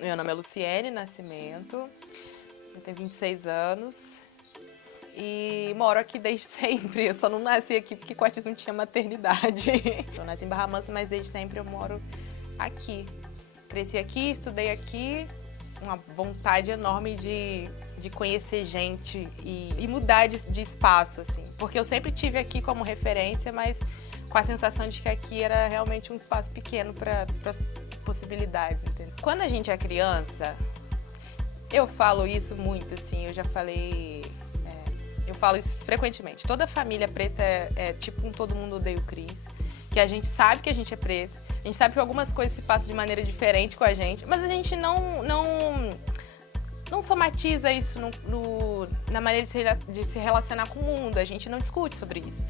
Meu nome é Luciene Nascimento, eu tenho 26 anos e moro aqui desde sempre. Eu só não nasci aqui porque Coatis não tinha maternidade. Eu nasci em Barra Mansa, mas desde sempre eu moro aqui. Cresci aqui, estudei aqui, uma vontade enorme de conhecer gente e mudar de espaço, assim. Porque eu sempre tive aqui como referência, mas com a sensação de que aqui era realmente um espaço pequeno para as possibilidades, entendeu? Quando a gente é criança, eu falo isso muito, assim, eu já falei, eu falo isso frequentemente. Toda família preta é tipo um Todo Mundo Odeia o Cris, que a gente sabe que a gente é preto, a gente sabe que algumas coisas se passam de maneira diferente com a gente, mas a gente não somatiza isso na maneira de se relacionar com o mundo, a gente não discute sobre isso.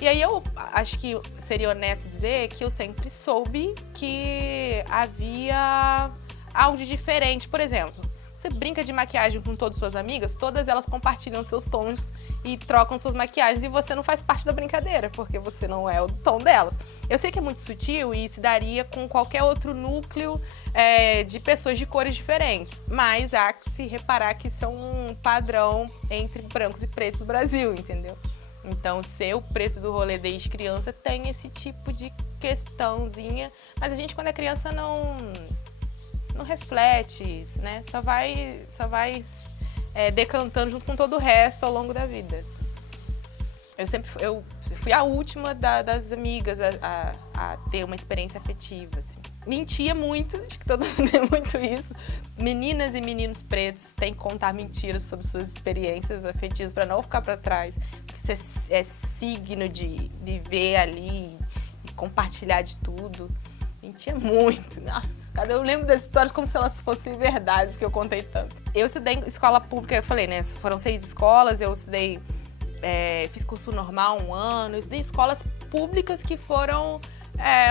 E aí eu acho que seria honesto dizer que eu sempre soube que havia algo de diferente. Por exemplo, você brinca de maquiagem com todas as suas amigas, todas elas compartilham seus tons e trocam suas maquiagens e você não faz parte da brincadeira, porque você não é o tom delas. Eu sei que é muito sutil e se daria com qualquer outro núcleo de pessoas de cores diferentes, mas há que se reparar que isso é um padrão entre brancos e pretos do Brasil, entendeu? Então, ser o preto do rolê desde criança tem esse tipo de questãozinha, mas a gente, quando é criança, não reflete isso, né? Só vai decantando junto com todo o resto ao longo da vida. Eu fui a última das amigas a ter uma experiência afetiva, assim. Mentia muito, acho que todo mundo tem muito isso. Meninas e meninos pretos têm que contar mentiras sobre suas experiências afetivas para não ficar para trás. Isso é signo de viver ali e compartilhar de tudo. Mentia muito, nossa. Eu lembro das histórias como se elas fossem verdades, porque eu contei tanto. Eu estudei em escola pública, eu falei, né? Foram 6 escolas, eu estudei, fiz curso normal 1 ano, eu estudei em escolas públicas que foram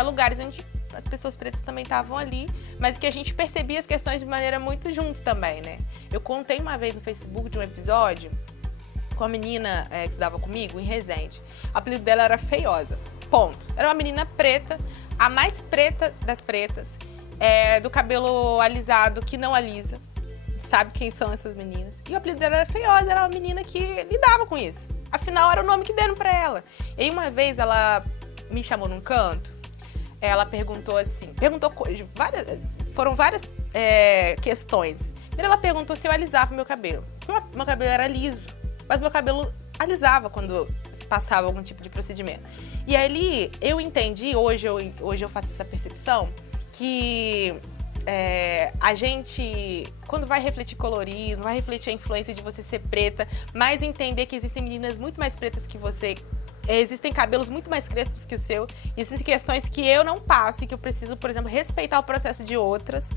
lugares onde as pessoas pretas também estavam ali, mas que a gente percebia as questões de maneira muito junto também, né? Eu contei uma vez no Facebook de um episódio com a menina que estudava comigo em Resende. O apelido dela era Feiosa, ponto. Era uma menina preta, a mais preta das pretas, do cabelo alisado que não alisa. Sabe quem são essas meninas? E o apelido dela era Feiosa, era uma menina que lidava com isso. Afinal, era o nome que deram pra ela. E aí uma vez ela me chamou num canto, ela perguntou assim, foram várias questões. Primeiro ela perguntou se eu alisava meu cabelo. Meu cabelo era liso, mas meu cabelo alisava quando passava algum tipo de procedimento. E ali eu entendi, hoje eu faço essa percepção, que a gente, quando vai refletir colorismo, vai refletir a influência de você ser preta, mas entender que existem meninas muito mais pretas que você, existem cabelos muito mais crespos que o seu, existem questões que eu não passo e que eu preciso, por exemplo, respeitar o processo de outras.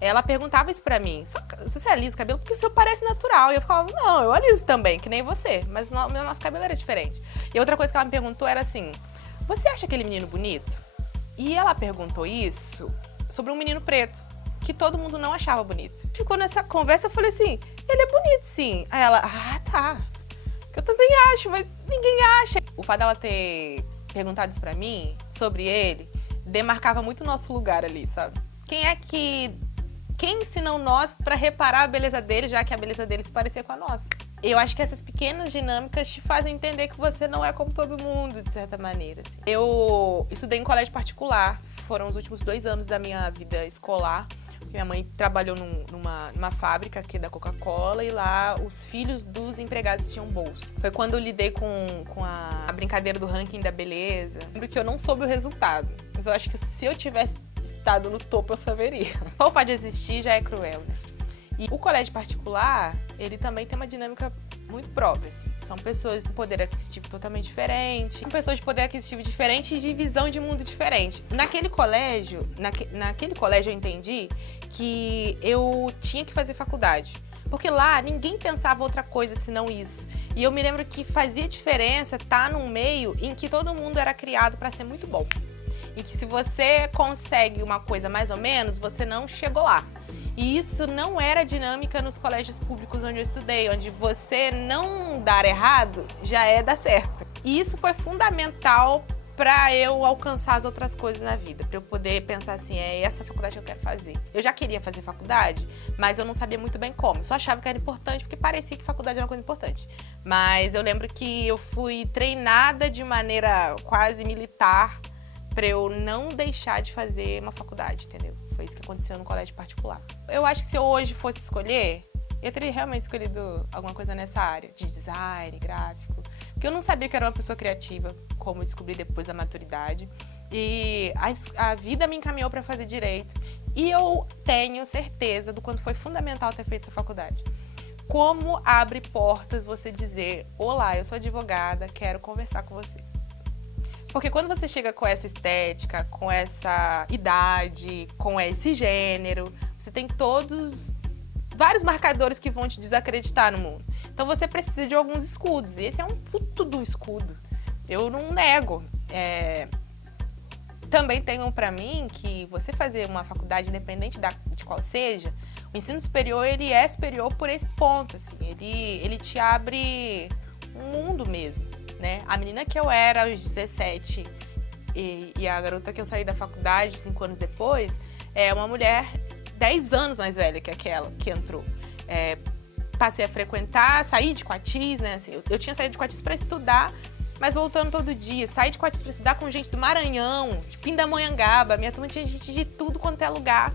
Ela perguntava isso pra mim, você alisa o cabelo porque o seu parece natural. E eu falava, não, eu aliso também, que nem você, mas o nosso cabelo era diferente. E outra coisa que ela me perguntou era assim, você acha aquele menino bonito? E ela perguntou isso sobre um menino preto, que todo mundo não achava bonito. Ficou nessa conversa, eu falei assim, ele é bonito sim. Aí ela, tá, eu também acho, mas ninguém acha. O fato dela ter perguntado isso pra mim, sobre ele, demarcava muito o nosso lugar ali, sabe? Quem se não nós pra reparar a beleza dele, já que a beleza dele se parecia com a nossa? Eu acho que essas pequenas dinâmicas te fazem entender que você não é como todo mundo, de certa maneira, assim. Eu estudei em colégio particular, foram os últimos 2 anos da minha vida escolar. Minha mãe trabalhou numa fábrica aqui da Coca-Cola e lá os filhos dos empregados tinham bolsa. Foi quando eu lidei com a brincadeira do ranking da beleza. Lembro que eu não soube o resultado, mas eu acho que se eu tivesse estado no topo eu saberia. Só o fato de existir já é cruel, né? E o colégio particular, ele também tem uma dinâmica muito própria, assim. São pessoas de poder aquisitivo totalmente diferente, são pessoas de poder aquisitivo diferente e de visão de mundo diferente. Naquele colégio eu entendi que eu tinha que fazer faculdade. Porque lá ninguém pensava outra coisa senão isso. E eu me lembro que fazia diferença estar num meio em que todo mundo era criado para ser muito bom. E que se você consegue uma coisa mais ou menos, você não chegou lá. E isso não era dinâmica nos colégios públicos onde eu estudei, onde você não dar errado já é dar certo. E isso foi fundamental para eu alcançar as outras coisas na vida, para eu poder pensar assim, é essa faculdade que eu quero fazer. Eu já queria fazer faculdade, mas eu não sabia muito bem como. Eu só achava que era importante porque parecia que faculdade era uma coisa importante. Mas eu lembro que eu fui treinada de maneira quase militar para eu não deixar de fazer uma faculdade, entendeu? Foi isso que aconteceu no colégio particular. Eu acho que se eu hoje fosse escolher, eu teria realmente escolhido alguma coisa nessa área, de design, gráfico. Porque eu não sabia que era uma pessoa criativa, como eu descobri depois da maturidade. E a vida me encaminhou para fazer direito. E eu tenho certeza do quanto foi fundamental ter feito essa faculdade. Como abre portas você dizer, olá, eu sou advogada, quero conversar com você. Porque quando você chega com essa estética, com essa idade, com esse gênero, você tem vários marcadores que vão te desacreditar no mundo. Então você precisa de alguns escudos, e esse é um puto do escudo. Eu não nego. Também tem pra mim que você fazer uma faculdade, independente de qual seja, o ensino superior, ele é superior por esse ponto, assim, ele te abre um mundo mesmo, né? A menina que eu era aos 17 e a garota que eu saí da faculdade 5 anos depois, é uma mulher 10 anos mais velha que aquela que entrou. Passei a frequentar, saí de Quatis, né? Assim, eu tinha saído de Quatis para estudar, mas voltando todo dia. Saí de Quatis para estudar com gente do Maranhão, de Pindamonhangaba. Minha turma tinha gente de tudo quanto é lugar.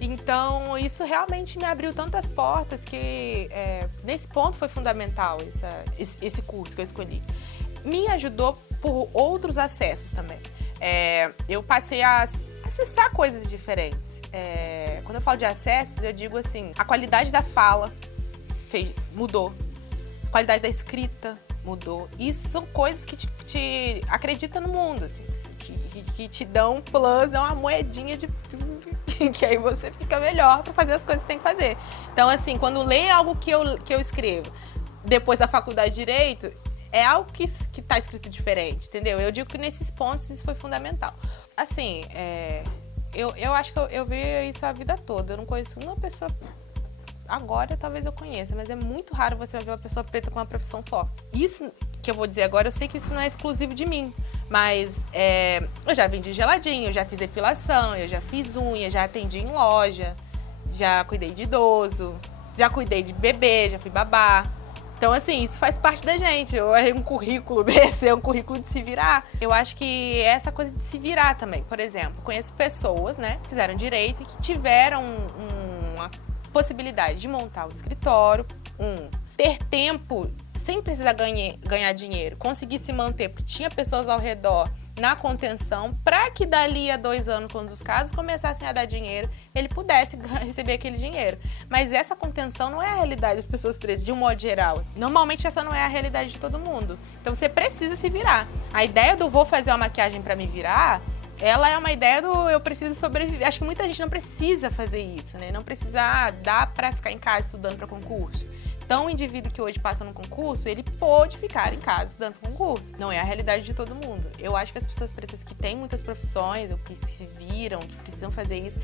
Então, isso realmente me abriu tantas portas que, nesse ponto, foi fundamental esse curso que eu escolhi. Me ajudou por outros acessos também. Eu passei a acessar coisas diferentes. Quando eu falo de acessos, eu digo assim, a qualidade da fala mudou, a qualidade da escrita mudou. Isso são coisas que te acreditam no mundo, assim, que te dão um plus, dão uma moedinha que aí você fica melhor para fazer as coisas que tem que fazer. Então, assim, quando lê algo que eu escrevo depois da faculdade de Direito, é algo que está escrito diferente, entendeu? Eu digo que nesses pontos isso foi fundamental. Assim, eu acho que eu vi isso a vida toda. Eu não conheço uma pessoa... Agora talvez eu conheça, mas é muito raro você ver uma pessoa preta com uma profissão só. Isso que eu vou dizer agora, eu sei que isso não é exclusivo de mim, mas eu já vendi geladinho, eu já fiz depilação, eu já fiz unha, já atendi em loja, já cuidei de idoso, já cuidei de bebê, já fui babá. Então, assim, isso faz parte da gente. Um currículo desse é um currículo de se virar. Eu acho que é essa coisa de se virar também. Por exemplo, conheço pessoas, né, que fizeram direito e que tiveram uma possibilidade de montar o escritório, ter tempo sem precisar ganhar dinheiro, conseguir se manter, porque tinha pessoas ao redor na contenção, para que dali a 2 anos, quando os casos começassem a dar dinheiro, ele pudesse receber aquele dinheiro. Mas essa contenção não é a realidade das pessoas pretas, de um modo geral. Normalmente essa não é a realidade de todo mundo. Então você precisa se virar. A ideia do vou fazer uma maquiagem para me virar, ela é uma ideia do eu preciso sobreviver. Acho que muita gente não precisa fazer isso, né? Não precisa, dá para ficar em casa estudando para concurso. Então, o indivíduo que hoje passa no concurso, ele pode ficar em casa estudando para concurso. Não é a realidade de todo mundo. Eu acho que as pessoas pretas que têm muitas profissões, ou que se viram, que precisam fazer isso,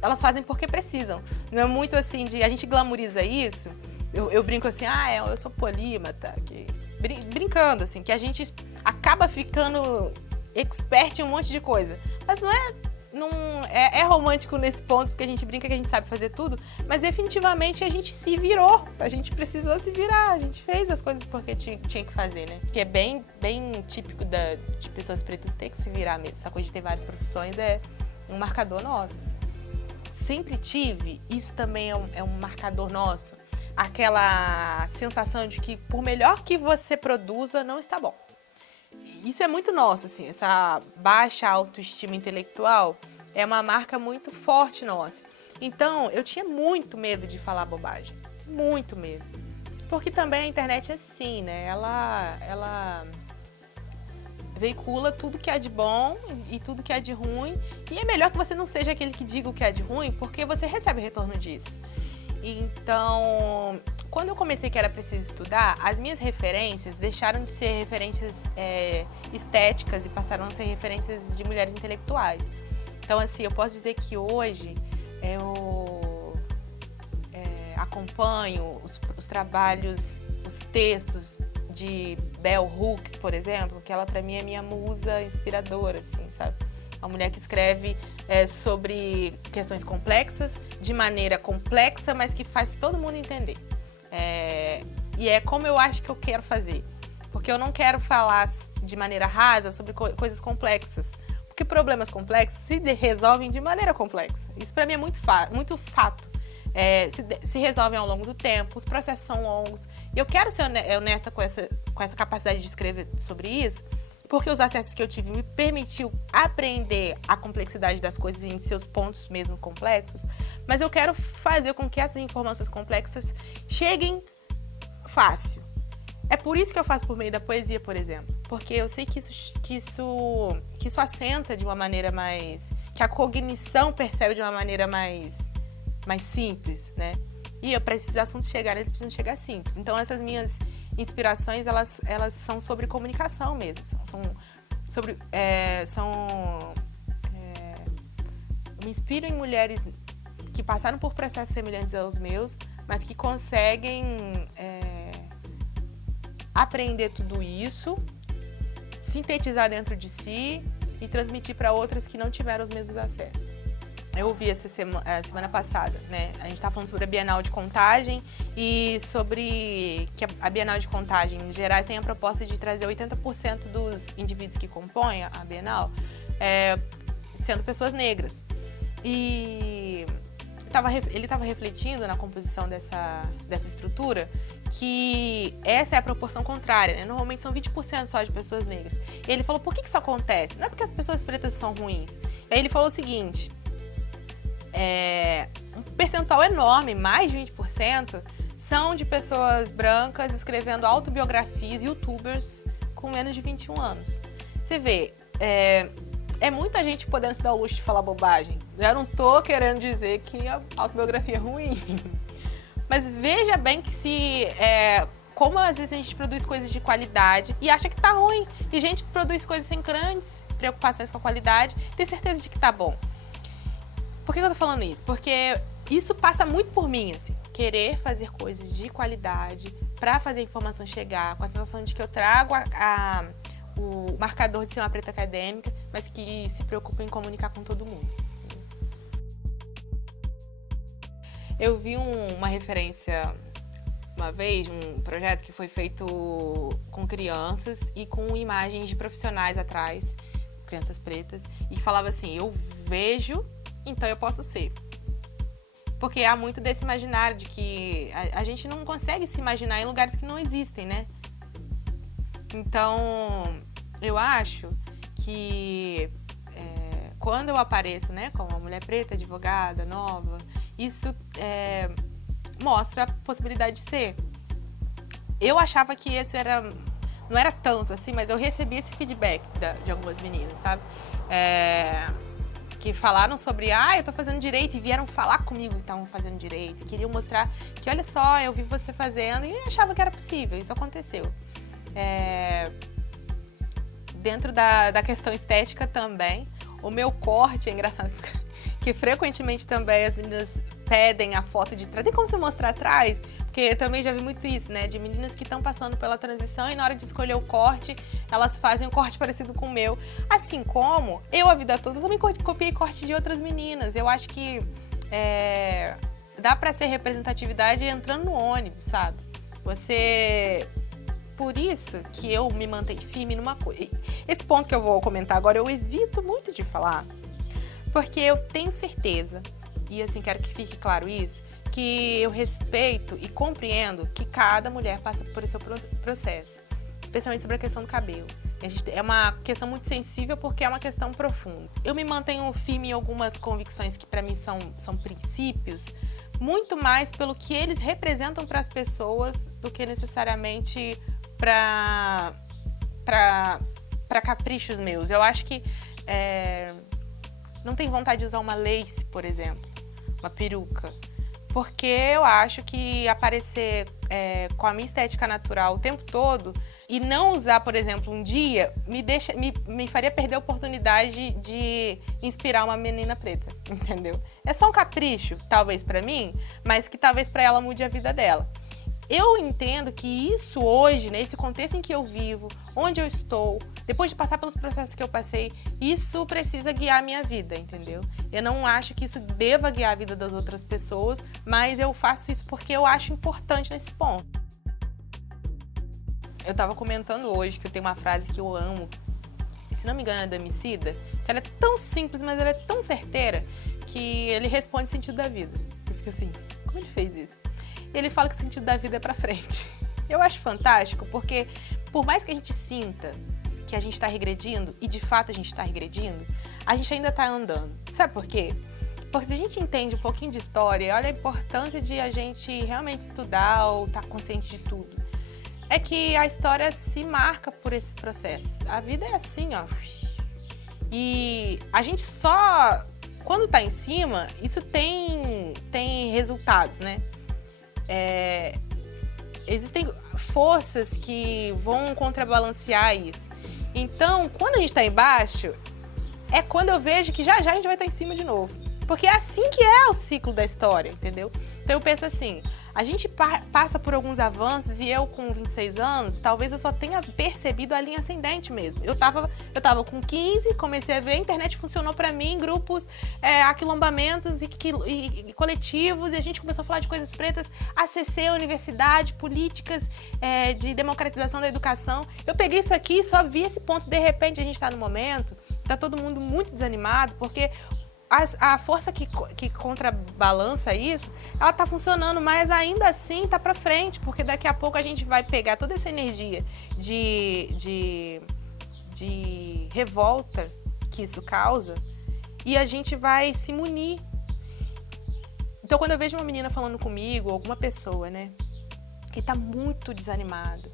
elas fazem porque precisam. Não é muito assim de... A gente glamoriza isso. Eu brinco assim, eu sou polímata. Brincando, assim, que a gente acaba ficando expert em um monte de coisa. Mas não é romântico nesse ponto, porque a gente brinca que a gente sabe fazer tudo, mas definitivamente a gente se virou, a gente precisou se virar, a gente fez as coisas porque tinha que fazer, né? Que é bem típico de pessoas pretas ter que se virar mesmo. Essa coisa de ter várias profissões é um marcador nosso. Assim. Sempre tive, isso também é um marcador nosso, aquela sensação de que por melhor que você produza, não está bom. Isso é muito nosso, assim, essa baixa autoestima intelectual é uma marca muito forte nossa. Então, eu tinha muito medo de falar bobagem, muito medo. Porque também a internet é assim, né? Ela veicula tudo que há de bom e tudo que há de ruim. E é melhor que você não seja aquele que diga o que há de ruim, porque você recebe retorno disso. Então, quando eu comecei que era preciso estudar, as minhas referências deixaram de ser referências estéticas e passaram a ser referências de mulheres intelectuais. Então, assim, eu posso dizer que hoje eu acompanho os trabalhos, os textos de Bell Hooks, por exemplo, que ela pra mim é minha musa inspiradora, assim, sabe? Uma mulher que escreve sobre questões complexas, de maneira complexa, mas que faz todo mundo entender. E é como eu acho que eu quero fazer. Porque eu não quero falar de maneira rasa sobre coisas complexas. Porque problemas complexos se resolvem de maneira complexa. Isso pra mim é muito fato. Se resolvem ao longo do tempo, os processos são longos. E eu quero ser honesta com essa capacidade de escrever sobre isso, porque os acessos que eu tive me permitiu aprender a complexidade das coisas em seus pontos mesmo complexos, mas eu quero fazer com que essas informações complexas cheguem fácil. É por isso que eu faço por meio da poesia, por exemplo, porque eu sei que isso assenta de uma maneira mais... que a cognição percebe de uma maneira mais simples, né? E para esses assuntos chegarem, eles precisam chegar simples. Então, essas minhas inspirações, elas são sobre comunicação mesmo. Eu me inspiro em mulheres que passaram por processos semelhantes aos meus, mas que conseguem aprender tudo isso, sintetizar dentro de si e transmitir para outras que não tiveram os mesmos acessos. Eu ouvi essa semana passada, né? A gente está falando sobre a Bienal de Contagem e sobre que a Bienal de Contagem, em geral, tem a proposta de trazer 80% dos indivíduos que compõem a Bienal sendo pessoas negras. E ele estava refletindo na composição dessa estrutura que essa é a proporção contrária, né? Normalmente são 20% só de pessoas negras. E ele falou, por que isso acontece? Não é porque as pessoas pretas são ruins. Aí ele falou o seguinte... um percentual enorme, mais de 20%, são de pessoas brancas escrevendo autobiografias, youtubers com menos de 21 anos. Você vê, muita gente podendo se dar o luxo de falar bobagem. Eu não tô querendo dizer que a autobiografia é ruim. Mas veja bem que como às vezes a gente produz coisas de qualidade e acha que tá ruim. E gente que produz coisas sem grandes preocupações com a qualidade, tem certeza de que tá bom. Por que eu tô falando isso? Porque isso passa muito por mim, assim. Querer fazer coisas de qualidade para fazer a informação chegar, com a sensação de que eu trago o marcador de ser uma preta acadêmica, mas que se preocupa em comunicar com todo mundo. Eu vi uma referência uma vez, um projeto que foi feito com crianças e com imagens de profissionais atrás, crianças pretas, e falava assim, eu vejo, então eu posso ser. Porque há muito desse imaginário de que a gente não consegue se imaginar em lugares que não existem, né? Então, eu acho que quando eu apareço, né, como uma mulher preta, advogada, nova, isso mostra a possibilidade de ser. Eu achava que isso não era tanto assim, mas eu recebi esse feedback de algumas meninas, sabe? Que falaram sobre, eu tô fazendo direito, e vieram falar comigo que estavam fazendo direito, queriam mostrar que, olha só, eu vi você fazendo, e achava que era possível, isso aconteceu. Dentro da questão estética também, o meu corte é engraçado, que frequentemente também as meninas pedem a foto de trás, tem como você mostrar atrás? Porque eu também já vi muito isso, né, de meninas que estão passando pela transição e na hora de escolher o corte, elas fazem um corte parecido com o meu. Assim como eu, a vida toda, também copiei corte de outras meninas. Eu acho que dá pra ser representatividade entrando no ônibus, sabe? Por isso que eu me mantenho firme numa coisa. Esse ponto que eu vou comentar agora, eu evito muito de falar, porque eu tenho certeza, e assim, quero que fique claro isso, que eu respeito e compreendo que cada mulher passa por esse seu processo, especialmente sobre a questão do cabelo. É uma questão muito sensível porque é uma questão profunda. Eu me mantenho firme em algumas convicções que para mim são princípios, muito mais pelo que eles representam para as pessoas do que necessariamente para caprichos meus. Eu acho que não tenho vontade de usar uma lace, por exemplo, uma peruca, porque eu acho que aparecer com a minha estética natural o tempo todo e não usar, por exemplo, um dia, me faria perder a oportunidade de inspirar uma menina preta, entendeu? É só um capricho, talvez pra mim, mas que talvez pra ela mude a vida dela. eu entendo que isso hoje, nesse contexto em que eu vivo, onde eu estou, depois de passar pelos processos que eu passei, isso precisa guiar a minha vida, entendeu? Eu não acho que isso deva guiar a vida das outras pessoas, mas eu faço isso porque eu acho importante nesse ponto. Eu tava comentando hoje que eu tenho uma frase que eu amo, e se não me engano é do Emicida, que ela é tão simples, mas ela é tão certeira, que ele responde o sentido da vida. Eu fico assim, como ele fez isso? Ele fala que o sentido da vida é pra frente. Eu acho fantástico, porque por mais que a gente sinta que a gente está regredindo, e de fato a gente está regredindo, a gente ainda está andando. Sabe por quê? Porque se a gente entende um pouquinho de história, olha a importância de a gente realmente estudar ou estar consciente de tudo. É que a história se marca por esses processos. A vida é assim, ó. E a gente só... Quando tá em cima, isso tem resultados, né? Existem forças que vão contrabalancear isso. Então, quando a gente está embaixo, é quando eu vejo que já já a gente vai estar em cima de novo. Porque é assim que é o ciclo da história, entendeu? Então eu penso assim, a gente passa por alguns avanços e eu com 26 anos, talvez eu só tenha percebido a linha ascendente mesmo. Eu tava com 15, comecei a ver, a internet funcionou pra mim, grupos, aquilombamentos e coletivos, e a gente começou a falar de coisas pretas, ACC, universidade, políticas de democratização da educação. Eu peguei isso aqui e só vi esse ponto, de repente a gente tá no momento, tá todo mundo muito desanimado, porque a força que contrabalança isso, ela tá funcionando, mas ainda assim tá pra frente, porque daqui a pouco a gente vai pegar toda essa energia de revolta que isso causa e a gente vai se munir. Então, quando eu vejo uma menina falando comigo, alguma pessoa, né, que tá muito desanimado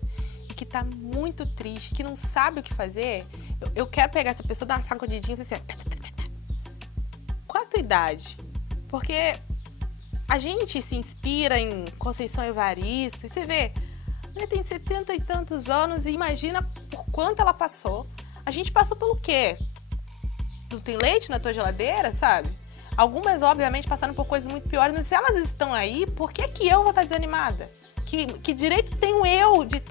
e que tá muito triste, que não sabe o que fazer, eu quero pegar essa pessoa, dar uma sacudidinha e dizer assim, qual a tua idade? Porque a gente se inspira em Conceição Evaristo, e você vê, ela tem 70 e tantos anos e imagina por quanto ela passou. A gente passou pelo quê? Tu tem leite na tua geladeira, sabe? Algumas, obviamente, passaram por coisas muito piores, mas se elas estão aí, por que que eu vou estar desanimada? Que direito tenho eu de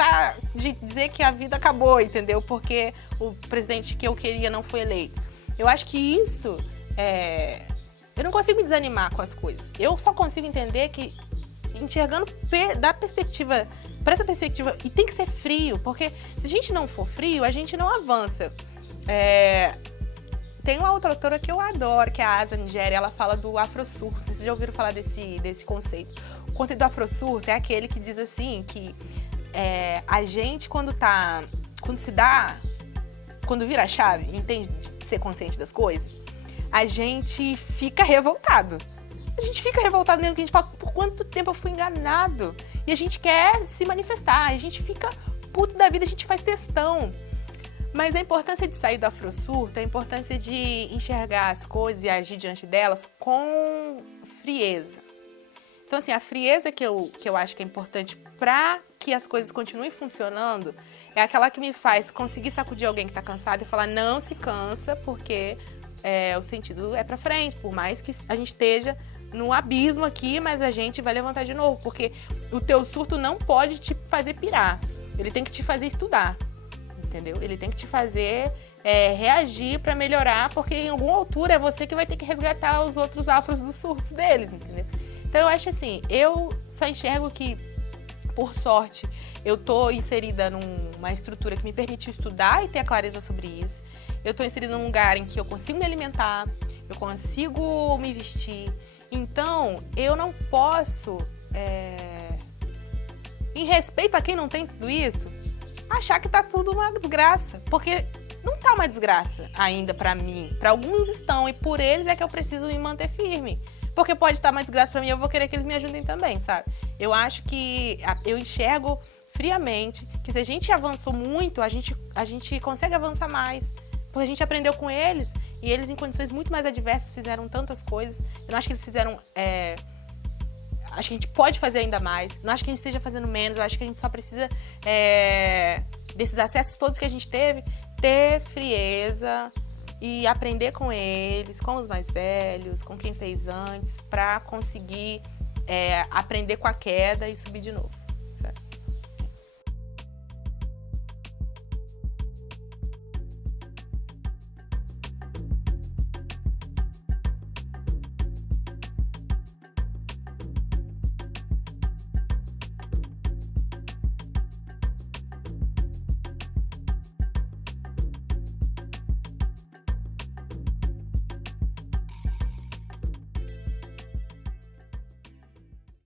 dizer que a vida acabou, entendeu? Porque o presidente que eu queria não foi eleito. Eu acho que isso... eu não consigo me desanimar com as coisas. Eu só consigo entender que, enxergando da perspectiva, para essa perspectiva, e tem que ser frio, porque se a gente não for frio, a gente não avança. Tem uma outra autora que eu adoro, que é a Asa Nigéria, ela fala do afrosurto. Vocês já ouviram falar desse conceito? O conceito do afrosurto é aquele que diz assim, que a gente quando vira a chave, entende de ser consciente das coisas, a gente fica revoltado. A gente fica revoltado mesmo, que a gente fala, por quanto tempo eu fui enganado? E a gente quer se manifestar, a gente fica puto da vida, a gente faz textão. Mas a importância de sair do afrosurto, a importância de enxergar as coisas e agir diante delas com frieza. Então, assim, a frieza que eu acho que é importante para que as coisas continuem funcionando é aquela que me faz conseguir sacudir alguém que está cansado e falar, não se cansa, porque... o sentido é pra frente, por mais que a gente esteja num abismo aqui, mas a gente vai levantar de novo, porque o teu surto não pode te fazer pirar, ele tem que te fazer estudar, entendeu? Ele tem que te fazer reagir pra melhorar, porque em alguma altura é você que vai ter que resgatar os outros afros dos surtos deles, entendeu? Então eu acho assim, eu só enxergo que, por sorte, eu tô inserida numa estrutura que me permitiu estudar e ter a clareza sobre isso. Eu tô inserida num lugar em que eu consigo me alimentar, eu consigo me vestir. Então, eu não posso, em respeito a quem não tem tudo isso, achar que tá tudo uma desgraça. Porque não tá uma desgraça ainda pra mim. Pra alguns estão, e por eles é que eu preciso me manter firme. Porque pode estar uma desgraça pra mim, eu vou querer que eles me ajudem também, sabe? Eu acho que eu enxergo friamente que se a gente avançou muito, a gente consegue avançar mais. Porque a gente aprendeu com eles, e eles em condições muito mais adversas fizeram tantas coisas. Eu não acho que eles fizeram... acho que a gente pode fazer ainda mais. Não acho que a gente esteja fazendo menos. Eu acho que a gente só precisa desses acessos todos que a gente teve, ter frieza e aprender com eles, com os mais velhos, com quem fez antes, para conseguir aprender com a queda e subir de novo.